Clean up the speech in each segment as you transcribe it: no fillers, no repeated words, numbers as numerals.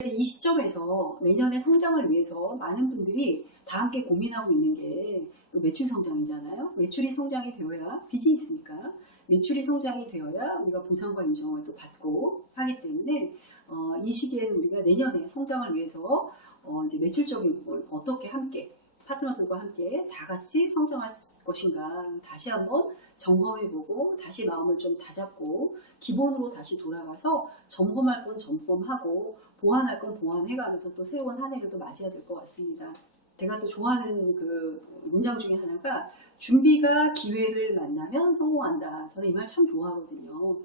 이제 이 시점에서 내년의 성장을 위해서 많은 분들이 다 함께 고민하고 있는 게 또 매출 성장이잖아요. 매출이 성장이 되어야 비즈니스니까 매출이 성장이 되어야 우리가 보상과 인정을 또 받고 하기 때문에 이 시기에는 우리가 내년에 성장을 위해서 이제 매출적인 부분 어떻게 함께 파트너들과 함께 다 같이 성장할 것인가 다시 한번 점검해보고 다시 마음을 좀 다잡고 기본으로 다시 돌아가서 점검할 건 점검하고 보완할 건 보완해가면서 또 새로운 한 해를 또 맞이해야 될 것 같습니다. 제가 또 좋아하는 그 문장 중에 하나가 준비가 기회를 만나면 성공한다. 저는 이 말 참 좋아하거든요.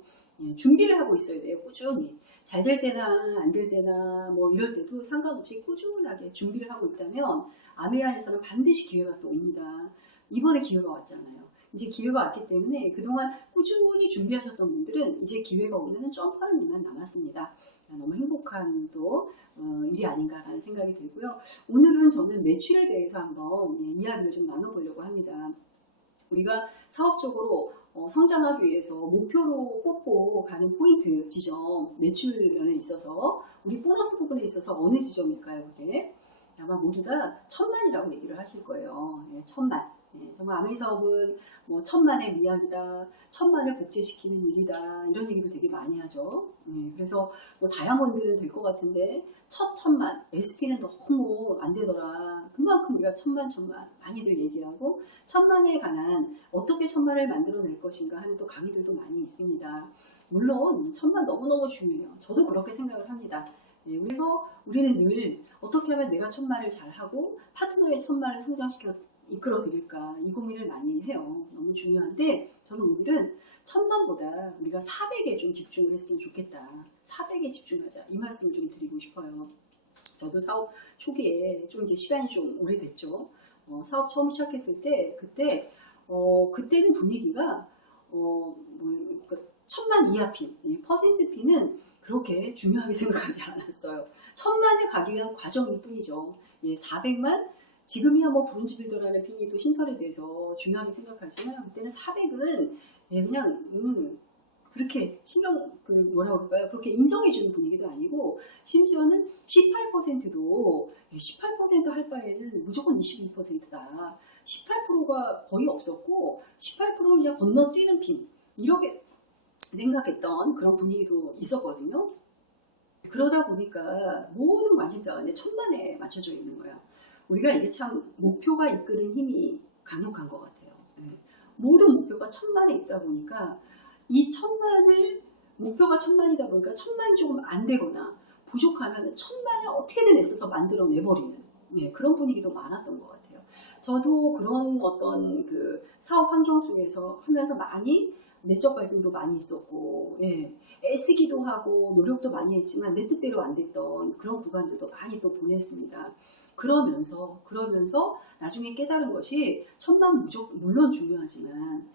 예, 준비를 하고 있어야 돼요. 꾸준히. 잘 될 때나 안 될 때나 뭐 이럴 때도 상관없이 꾸준하게 준비를 하고 있다면 아메 안에서는 반드시 기회가 또 옵니다. 이번에 기회가 왔잖아요. 이제 기회가 왔기 때문에 그동안 꾸준히 준비하셨던 분들은 이제 기회가 오면 점프하는 일만 남았습니다. 너무 행복한 또 일이 아닌가라는 생각이 들고요. 오늘은 저는 매출에 대해서 한번 이야기를 좀 나눠보려고 합니다. 우리가 사업적으로 성장하기 위해서 목표로 꼽고 가는 포인트 지점, 매출 면에 있어서 우리 보너스 부분에 있어서 어느 지점일까요? 그게 아마 모두 다 1000만이라고 얘기를 하실 거예요. 네, 1000만. 네, 정말 아메이 사업은 뭐 1000만의 미학이다, 1000만을 복제시키는 일이다 이런 얘기도 되게 많이 하죠. 그래서 뭐 다이아몬드는 될 것 같은데 첫 1000만, SP는 너무 안 되더라. 그만큼 우리가 1000만 많이들 얘기하고 1000만에 관한 어떻게 1000만을 만들어낼 것인가 하는 또 강의들도 많이 있습니다. 물론 1000만 너무너무 중요해요. 저도 그렇게 생각을 합니다. 그래서 우리는 늘 어떻게 하면 내가 1000만을 잘하고 파트너의 1000만을 성장시켜 이끌어 드릴까 이 고민을 많이 해요. 너무 중요한데 저는 오늘은 1000만보다 우리가 400에 좀 집중을 했으면 좋겠다. 400에 집중하자 이 말씀을 좀 드리고 싶어요. 저도 사업 초기에 좀 이제 시간이 좀 오래됐죠. 사업 처음 시작했을 때 그때는 분위기가 그러니까 1000만 이하 피, 퍼센트 피는 그렇게 중요하게 생각하지 않았어요. 1000만에 가기 위한 과정일 뿐이죠. 400만 지금이야 뭐 브론즈빌더라는 핀이 또 신설에 대해서 중요하게 생각하지만 그때는 400은 그냥 그렇게 뭐라 그럴까요? 그렇게 인정해주는 분위기도 아니고 심지어는 18%도 18%할 바에는 무조건 22%다. 18%가 거의 없었고 18%는 그냥 건너뛰는 핀 이렇게 생각했던 그런 분위기도 있었거든요. 그러다 보니까 모든 관심사가 이제 1000만에 맞춰져 있는 거예요. 우리가 이게 참 목표가 이끄는 힘이 강력한 것 같아요. 모든 목표가 1000만에 있다 보니까 이 1000만을 목표가 1000만이다 보니까 1000만이 조금 안 되거나 부족하면 1000만을 어떻게든 애써서 만들어 내버리는 그런 분위기도 많았던 것 같아요. 저도 그런 어떤 그 사업 환경 속에서 하면서 많이 내적 갈등도 많이 있었고 애쓰기도 하고 노력도 많이 했지만 내 뜻대로 안 됐던 그런 구간들도 많이 또 보냈습니다. 그러면서 나중에 깨달은 것이 1000만 물론 중요하지만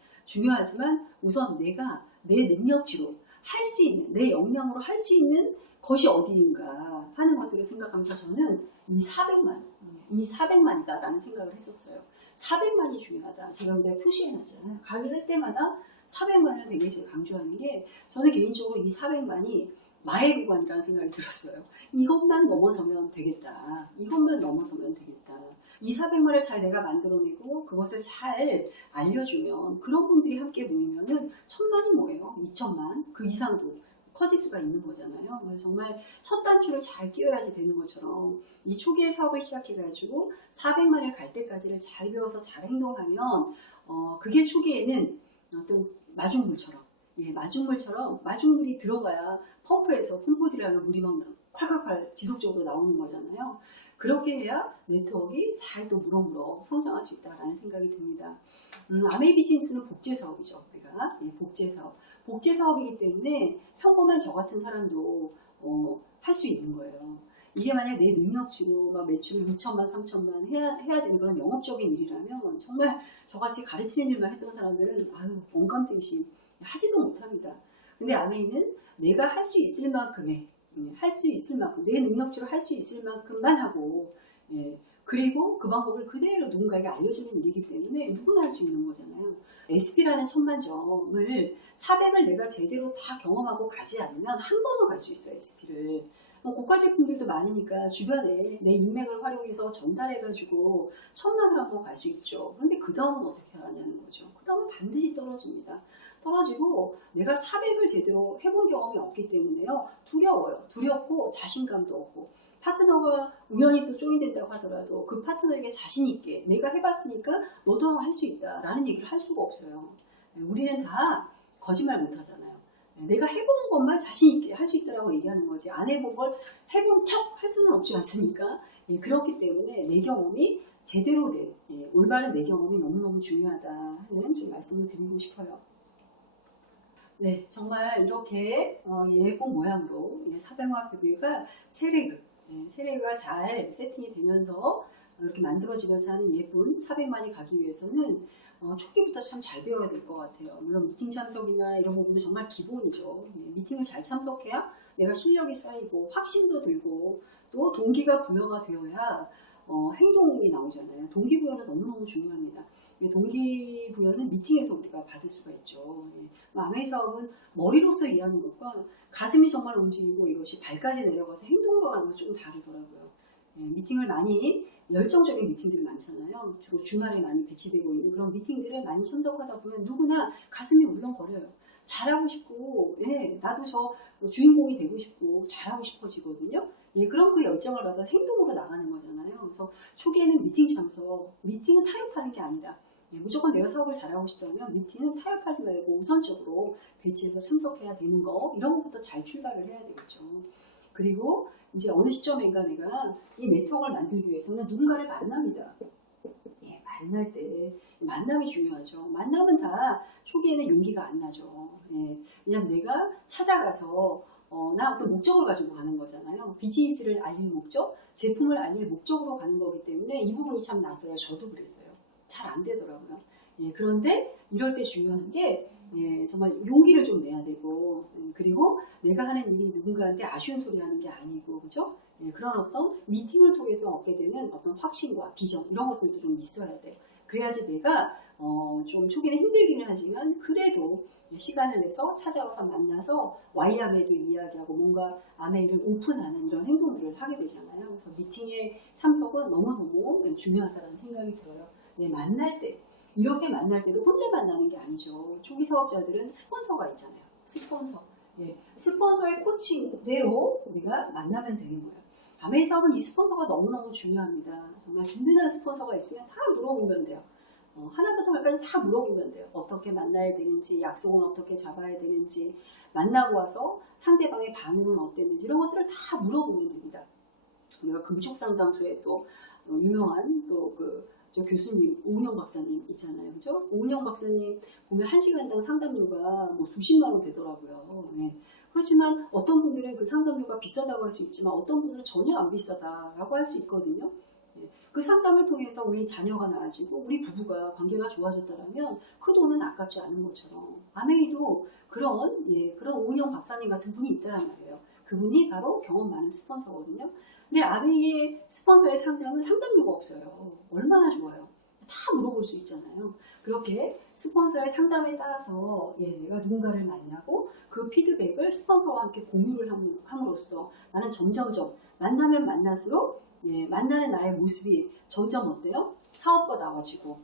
우선 내가 내 능력치로 할 수 있는 내 역량으로 할 수 있는 것이 어디인가 하는 것들을 생각하면서 저는 이 400만이다라는 생각을 했었어요. 400만이 중요하다. 제가 근데 표시해놨잖아요. 강의를 할 때마다 400만을 되게 제가 강조하는 게 저는 개인적으로 이 400만이 마의 구간이라는 생각이 들었어요. 이것만 넘어서면 되겠다. 이 400만을 잘 내가 만들어내고 그것을 잘 알려주면 그런 분들이 함께 모이면은 1000만이 뭐예요? 2000만 그 이상도 커질 수가 있는 거잖아요. 그래서 정말 첫 단추를 잘 끼워야지 되는 것처럼 이 초기에 사업을 시작해가지고 400만을 갈 때까지를 잘 배워서 잘 행동하면 그게 초기에는 어떤 마중물처럼 마중물이 들어가야 펌프에서 펌프질을 하면 물이 막 콸콸콸 지속적으로 나오는 거잖아요. 그렇게 해야 네트워크가 잘 또 물어물어 성장할 수 있다라는 생각이 듭니다. 아메이 비즈니스는 복제 사업이죠. 우리가 복제 사업이기 때문에 평범한 저 같은 사람도 할 수 있는 거예요. 이게 만약 내 능력치로 막 매출 2천만, 3천만 해야 되는 그런 영업적인 일이라면 정말 저같이 가르치는 일만 했던 사람들은 언감생심 하지도 못합니다. 근데 아메이는 내가 할 수 있을 만큼의 내 능력치로 할 수 있을 만큼만 하고 그리고 그 방법을 그대로 누군가에게 알려주는 일이기 때문에 누구나 할 수 있는 거잖아요. SP라는 1000만 점을 400을 내가 제대로 다 경험하고 가지 않으면 한 번은 갈 수 있어요. SP를 고가 제품들도 많으니까 주변에 내 인맥을 활용해서 전달해가지고 1000만을 한번 갈 수 있죠. 그런데 그 다음은 어떻게 하냐는 거죠. 그 다음은 반드시 떨어집니다. 떨어지고 내가 400을 제대로 해본 경험이 없기 때문에요. 두려워요. 두렵고 자신감도 없고 파트너가 우연히 또 조인된다고 하더라도 그 파트너에게 자신 있게 내가 해봤으니까 너도 할 수 있다라는 얘기를 할 수가 없어요. 우리는 다 거짓말 못 하잖아요. 내가 해본 것만 자신 있게 할 수 있다라고 얘기하는 거지 안 해본 걸 해본 척 할 수는 없지 않습니까? 그렇기 때문에 내 경험이 제대로 된 올바른 내 경험이 너무너무 중요하다 하는 좀 말씀을 드리고 싶어요. 네, 정말 이렇게 예쁜 모양으로 사백화 패브가 세레그가 잘 세팅이 되면서 이렇게 만들어지면서 하는 예쁜 400만이 가기 위해서는 초기부터 참 잘 배워야 될 것 같아요. 물론 미팅 참석이나 이런 부분도 정말 기본이죠. 미팅을 잘 참석해야 내가 실력이 쌓이고 확신도 들고 또 동기가 부여가 되어야 행동이 나오잖아요. 동기부여는 너무너무 중요합니다. 동기부여는 미팅에서 우리가 받을 수가 있죠. 아메이 사업은 머리로서 이해하는 것과 가슴이 정말 움직이고 이것이 발까지 내려가서 행동으로 가는 것이 좀 다르더라고요. 미팅을 많이 열정적인 미팅들이 많잖아요. 주로 주말에 많이 배치되고 있는 그런 미팅들을 많이 참석하다 보면 누구나 가슴이 울렁거려요. 잘하고 싶고 나도 저 주인공이 되고 싶고 잘하고 싶어지거든요. 그럼 그 열정을 받아 행동으로 나가는 거잖아요. 그래서 초기에는 미팅 참석, 미팅은 타협하는 게 아니다. 무조건 내가 사업을 잘하고 싶다면 미팅은 타협하지 말고 우선적으로 배치해서 참석해야 되는 거 이런 것부터 잘 출발을 해야 되겠죠. 그리고 이제 어느 시점인가 내가 이 네트워크를 만들기 위해서는 누군가를 만납니다. 만날 때 만남이 중요하죠. 만남은 다 초기에는 용기가 안 나죠. 왜냐면 내가 찾아가서 나 어떤 목적을 가지고 가는 거잖아요. 비즈니스를 알릴 목적, 제품을 알릴 목적으로 가는 거기 때문에 이 부분이 참 낯설어요. 저도 그랬어요. 잘 안 되더라고요. 그런데 이럴 때 중요한 게 정말 용기를 좀 내야 되고 그리고 내가 하는 일이 누군가한테 아쉬운 소리 하는 게 아니고 그죠? 그런 어떤 미팅을 통해서 얻게 되는 어떤 확신과 비전 이런 것들도 좀 있어야 돼요. 그래야지 내가 좀 초기는 힘들기는 하지만 그래도 시간을 내서 찾아와서 만나서 Y아메도 이야기하고 뭔가 아메이를 오픈하는 이런 행동들을 하게 되잖아요. 그래서 미팅에 참석은 너무너무 중요하다는 생각이 들어요. 만날 때 이렇게 만날 때도 혼자 만나는 게 아니죠. 초기 사업자들은 스폰서가 있잖아요. 스폰서. 스폰서의 코칭대로 우리가 만나면 되는 거예요. 아메이 사업은 이 스폰서가 너무너무 중요합니다. 정말 든든한 스폰서가 있으면 다 물어보면 돼요. 하나부터 열까지 다 물어보면 돼요. 어떻게 만나야 되는지, 약속은 어떻게 잡아야 되는지, 만나고 와서 상대방의 반응은 어땠는지 이런 것들을 다 물어보면 됩니다. 우리가 금축상담소에 또 유명한 또 저 교수님 오은영 박사님 있잖아요, 그죠? 오은영 박사님 보면 1시간당 상담료가 뭐 수십만 원 되더라고요. 그렇지만 어떤 분들은 그 상담료가 비싸다고 할 수 있지만 어떤 분들은 전혀 안 비싸다라고 할 수 있거든요. 그 상담을 통해서 우리 자녀가 나아지고 우리 부부가 관계가 좋아졌다면 그 돈은 아깝지 않은 것처럼 아메이도 그런 오은영 박사님 같은 분이 있다란 말이에요. 그분이 바로 경험 많은 스폰서거든요. 근데 아메이의 스폰서의 상담은 상담료가 없어요. 얼마나 좋아요. 다 물어볼 수 있잖아요. 그렇게 스폰서의 상담에 따라서 내가 누군가를 만나고 그 피드백을 스폰서와 함께 공유를 함으로써 나는 점점점 만나면 만날수록 만나는 나의 모습이 점점 어때요? 사업가 나와지고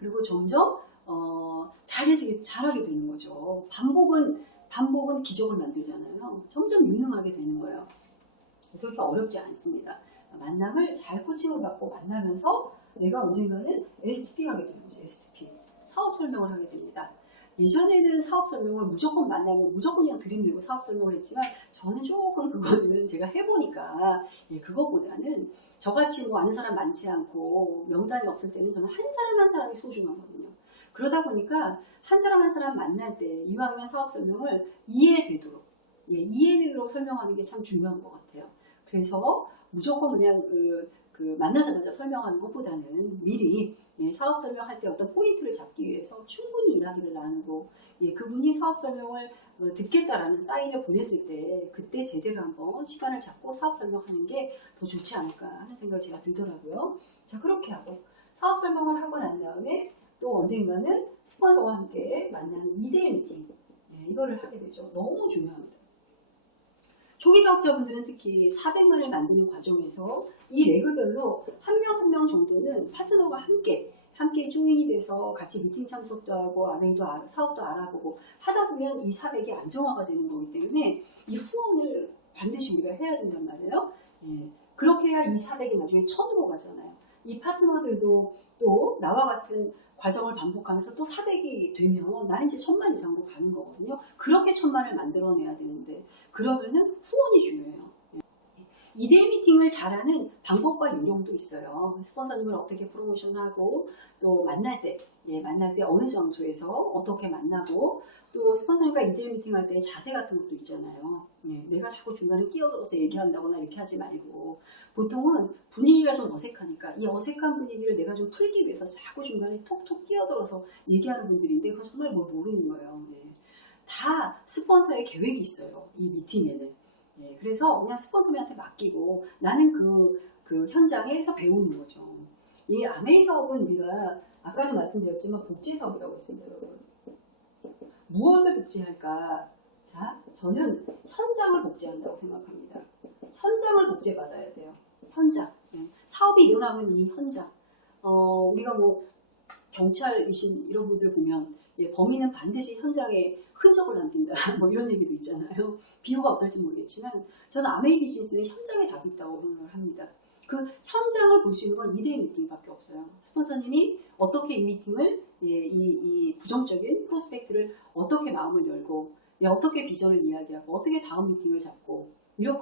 그리고 점점 잘하게 되는 거죠. 반복은 기적을 만들잖아요. 점점 유능하게 되는 거예요. 그래서 그렇게 어렵지 않습니다. 만남을 잘 코칭을 받고 만나면서 내가 언젠가는 STP 하게 되는 거죠. STP. 사업 설명을 하게 됩니다. 예전에는 사업 설명을 무조건 만나면 무조건 그냥 그림 들고 사업 설명을 했지만 저는 조금 그거는 제가 해보니까 그것보다는 저같이 뭐 아는 사람 많지 않고 명단이 없을 때는 저는 한 사람 한 사람이 소중하거든요. 그러다 보니까 한 사람 한 사람 만날 때 이왕이면 사업 설명을 이해되도록 설명하는 게 참 중요한 것 같아요. 그래서 무조건 그냥 만나자마자 설명하는 것보다는 미리 사업 설명할 때 어떤 포인트를 잡기 위해서 충분히 이야기를 나누고 그분이 사업 설명을 듣겠다라는 사인을 보냈을 때 그때 제대로 한번 시간을 잡고 사업 설명하는 게 더 좋지 않을까 하는 생각이 제가 들더라고요. 자, 그렇게 하고 사업 설명을 하고 난 다음에 또 언젠가는 스폰서와 함께 만나는 2대1 미팅 이거를 하게 되죠. 너무 중요합니다. 초기 사업자분들은 특히 400만을 만드는 과정에서 이 레그별로 한 명 한 명 정도는 파트너가 함께 조인이 돼서 같이 미팅 참석도 하고 사업도 알아보고 하다 보면 이 400이 안정화가 되는 거기 때문에 이 후원을 반드시 우리가 해야 된단 말이에요. 예. 그렇게 해야 이 400이 나중에 1000으로 가잖아요. 이 파트너들도 또 나와 같은 과정을 반복하면서 또 400이 되면 나는 이제 1000만 이상으로 가는 거거든요. 그렇게 1000만을 만들어내야 되는데 그러면은 후원이 중요해요. 2대1 미팅을 잘하는 방법과 요령도 있어요. 스폰서님을 어떻게 프로모션하고 또 만날 때 어느 장소에서 어떻게 만나고 또 스폰서님과 2대1 미팅할 때 자세 같은 것도 있잖아요. 내가 자꾸 중간에 끼어들어서 얘기한다거나 이렇게 하지 말고 보통은 분위기가 좀 어색하니까 이 어색한 분위기를 내가 좀 풀기 위해서 자꾸 중간에 톡톡 끼어들어서 얘기하는 분들인데 그건 정말 뭘 모르는 거예요. 다 스폰서의 계획이 있어요. 이 미팅에는. 그래서 그냥 스폰서한테 맡기고 나는 그 현장에서 배우는 거죠. 이 아메이 사업은 우리가 아까도 말씀드렸지만 복지 사업이라고 했습니다, 여러분. 무엇을 복지할까? 자, 저는 현장을 복지한다고 생각합니다. 현장을 복지받아야 돼요. 현장. 사업이 일어나면 이 현장. 우리가 뭐 경찰이신 이런 분들 보면 범인은 반드시 현장에 흔적을 남긴다 뭐 이런 얘기도 있잖아요. 비유가 어떨지 모르겠지만 저는 아메이 비즈니스는 현장에 답이 있다고 생각을 합니다. 그 현장을 볼 수 있는 건 2대1 미팅밖에 없어요. 스폰서님이 어떻게 이 미팅을 이 부정적인 프로스펙트를 어떻게 마음을 열고 어떻게 비전을 이야기하고 어떻게 다음 미팅을 잡고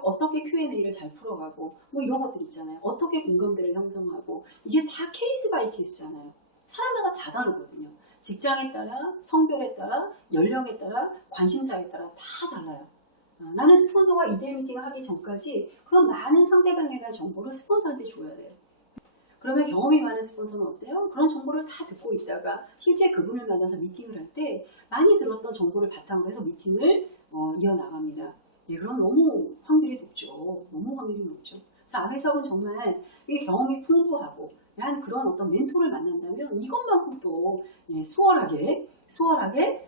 어떻게 Q&A를 잘 풀어가고 뭐 이런 것들 있잖아요. 어떻게 공감대를 형성하고 이게 다 케이스 바이 케이스잖아요. 사람마다 다 다르거든요. 직장에 따라, 성별에 따라, 연령에 따라, 관심사에 따라 다 달라요. 나는 스폰서가 2대1 미팅을 하기 전까지 그런 많은 상대방에 대한 정보를 스폰서한테 줘야 돼요. 그러면 경험이 많은 스폰서는 어때요? 그런 정보를 다 듣고 있다가 실제 그분을 만나서 미팅을 할 때 많이 들었던 정보를 바탕으로 해서 미팅을 이어나갑니다. 그럼 너무 확률이 높죠. 너무 확률이 높죠. 그래서 아메 사업은 정말 이게 경험이 풍부하고 한 그런 어떤 멘토를 만난다면 이것만큼 또 수월하게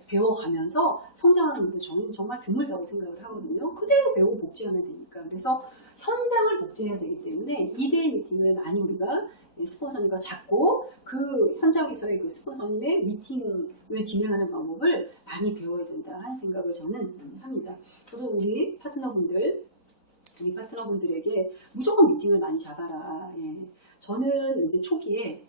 배워가면서 성장하는 분들 저는 정말 드물다고 생각을 하거든요. 그대로 배우고 복지하면 되니까. 그래서 현장을 복지해야 되기 때문에 2대1 미팅을 많이 우리가 스폰서님과 잡고 그 현장에서의 그 스폰서님의 미팅을 진행하는 방법을 많이 배워야 된다 하는 생각을 저는 합니다. 저도 우리 파트너분들에게 무조건 미팅을 많이 잡아라. 저는 이제 초기에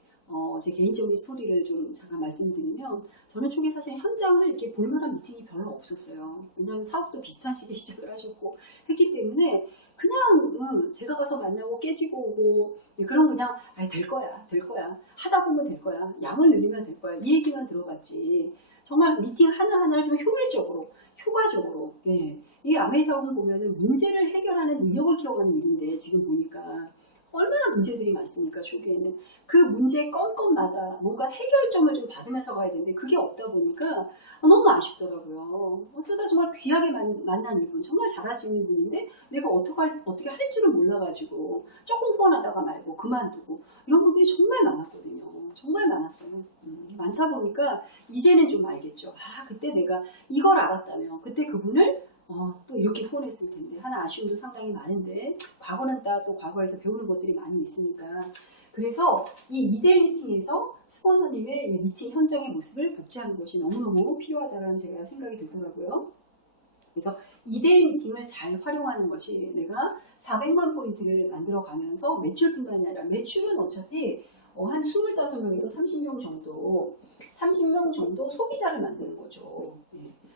제 개인적인 스토리를 좀 잠깐 말씀드리면 저는 초기에 사실 현장을 이렇게 볼만한 미팅이 별로 없었어요. 왜냐하면 사업도 비슷한 시기에 시작을 하셨고 했기 때문에 그냥 제가 가서 만나고 깨지고 오고 그런 그냥 될 거야 하다 보면 될 거야 양을 늘리면 될 거야 이 얘기만 들어봤지 정말 미팅 하나하나를 좀 효과적으로 이 아메이 사업을 보면은 문제를 해결하는 능력을 키워가는 일인데 지금 보니까 얼마나 문제들이 많습니까? 초기에는 그 문제 건건마다 뭔가 해결점을 좀 받으면서 가야 되는데 그게 없다 보니까 너무 아쉽더라고요. 어쩌다 정말 귀하게 만난 이분, 정말 잘할 수 있는 분인데 내가 어떻게 할 줄을 몰라가지고 조금 후원하다가 말고 그만두고 이런 분들이 정말 많았거든요. 정말 많았어요. 많다 보니까 이제는 좀 알겠죠. 그때 내가 이걸 알았다면 그때 그분을 또 이렇게 후원했을 텐데 하나 아쉬움도 상당히 많은데 과거는 또 과거에서 배우는 것들이 많이 있으니까 그래서 이 2대1 미팅에서 스폰서님의 미팅 현장의 모습을 복제하는 것이 너무너무 필요하다는 제가 생각이 들더라고요. 그래서 2대1 미팅을 잘 활용하는 것이 내가 400만 포인트를 만들어 가면서 매출뿐만이 아니라 매출은 어차피 한 25명에서 30명 정도 소비자를 만드는 거죠.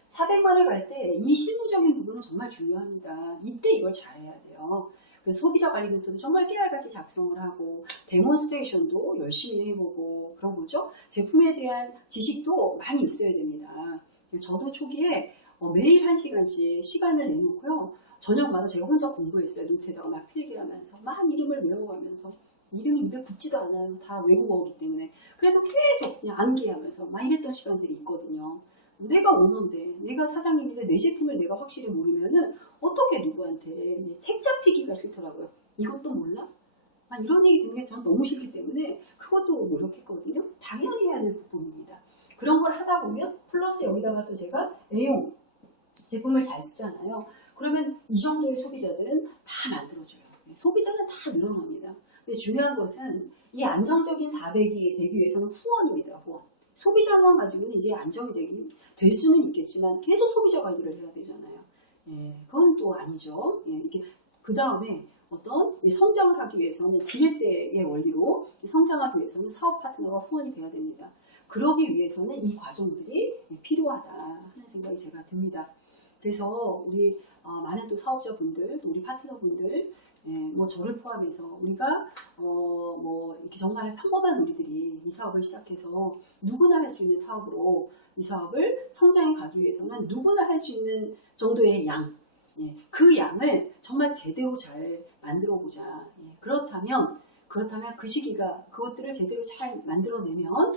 400만을 갈 때 이 실무적인 부분은 정말 중요합니다. 이때 이걸 잘해야 돼요. 그래서 소비자 관리 노트도 정말 깨알같이 작성을 하고 데몬스트레이션도 열심히 해보고 그런 거죠. 제품에 대한 지식도 많이 있어야 됩니다. 저도 초기에 매일 1시간씩 시간을 내놓고요. 저녁마다 제가 혼자 공부했어요. 노트에다가 막 필기하면서 막 이름을 외워가면서 이름이 입에 붙지도 않아요. 다 외국어이기 때문에. 그래도 계속 그냥 암기하면서 막 이랬던 시간들이 있거든요. 내가 오너인데 내가 사장님인데 내 제품을 내가 확실히 모르면은 어떻게 누구한테 책 잡히기가 싫더라고요. 이것도 몰라? 이런 얘기 듣는 게 저는 너무 싫기 때문에 그것도 노력했거든요. 당연히 해야 될 부분입니다. 그런 걸 하다 보면 플러스 여기다가 또 제가 애용 제품을 잘 쓰잖아요. 그러면 이 정도의 소비자들은 다 만들어져요. 소비자는 다 늘어납니다. 근데 중요한 것은 이 안정적인 400이 되기 위해서는 후원입니다. 후원. 소비자만 가지고는 이게 안정이 될 수는 있겠지만 계속 소비자 관리를 해야 되잖아요. 그건 또 아니죠. 이게 그 다음에 어떤 성장을 하기 위해서는 지렛대의 원리로 성장하기 위해서는 사업 파트너가 후원이 돼야 됩니다. 그러기 위해서는 이 과정들이 필요하다 하는 생각이 제가 듭니다. 그래서 우리 많은 또 사업자분들, 또 우리 파트너분들, 뭐 저를 포함해서 우리가 뭐 이렇게 정말 평범한 우리들이 이 사업을 시작해서 누구나 할 수 있는 사업으로 이 사업을 성장해 가기 위해서는 누구나 할 수 있는 정도의 양, 그 양을 정말 제대로 잘 만들어 보자. 그렇다면 그 시기가 그것들을 제대로 잘 만들어내면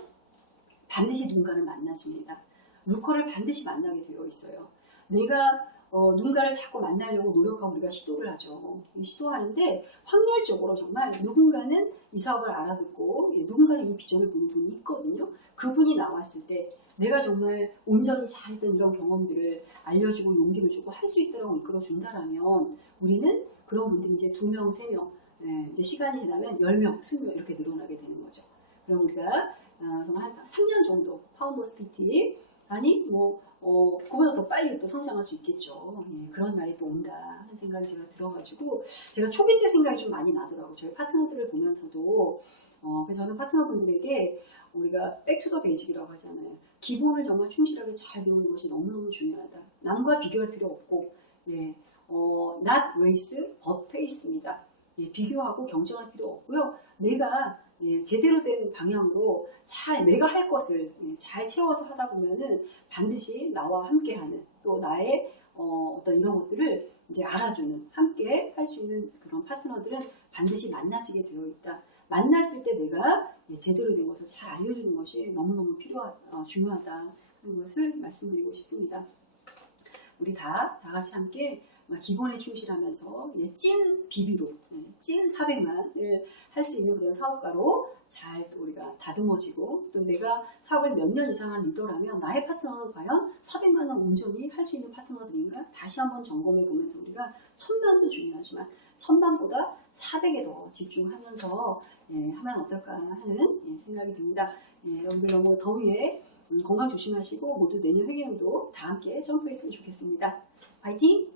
반드시 누군가를 만나집니다. 루커를 반드시 만나게 되어 있어요. 내가 누군가를 자꾸 만나려고 노력하고 우리가 시도를 하죠. 시도하는데 확률적으로 정말 누군가는 이 사업을 알아듣고 누군가는 이 비전을 보는 분이 있거든요. 그분이 나왔을 때 내가 정말 온전히 잘했던 이런 경험들을 알려주고 용기를 주고 할 수 있도록 이끌어 준다라면 우리는 그런 분들이 이제 2명, 3명, 이제 시간이 지나면 10명, 20명 이렇게 늘어나게 되는 거죠. 그럼 우리가 정말 한 3년 정도 파운더스 PT 아니 뭐 그보다 더 빨리 또 성장할 수 있겠죠. 그런 날이 또 온다 하는 생각이 제가 들어가지고 제가 초기 때 생각이 좀 많이 나더라고요. 저희 파트너들을 보면서도 그래서 저는 파트너분들에게 우리가 백투더 베이직이라고 하잖아요. 기본을 정말 충실하게 잘 배우는 것이 너무너무 중요하다. 남과 비교할 필요 없고 not race but pace입니다. 비교하고 경쟁할 필요 없고요. 내가 제대로 된 방향으로 잘 내가 할 것을 잘 채워서 하다 보면은 반드시 나와 함께하는 또 나의 어떤 이런 것들을 이제 알아주는 함께 할 수 있는 그런 파트너들은 반드시 만나지게 되어 있다. 만났을 때 내가 제대로 된 것을 잘 알려주는 것이 너무너무 중요하다 하는 것을 말씀드리고 싶습니다. 우리 다 같이 함께 기본에 충실하면서 찐 비비로 찐 400만을 할 수 있는 그런 사업가로 잘 또 우리가 다듬어지고 또 내가 사업을 몇 년 이상 한 리더라면 나의 파트너는 과연 400만 원 온전히 할 수 있는 파트너들인가 다시 한번 점검해 보면서 우리가 1000만도 중요하지만 1000만보다 400에 더 집중하면서 하면 어떨까 하는 생각이 듭니다. 여러분들 너무 더위에 건강 조심하시고 모두 내년 회계연도 다 함께 점프했으면 좋겠습니다. 파이팅!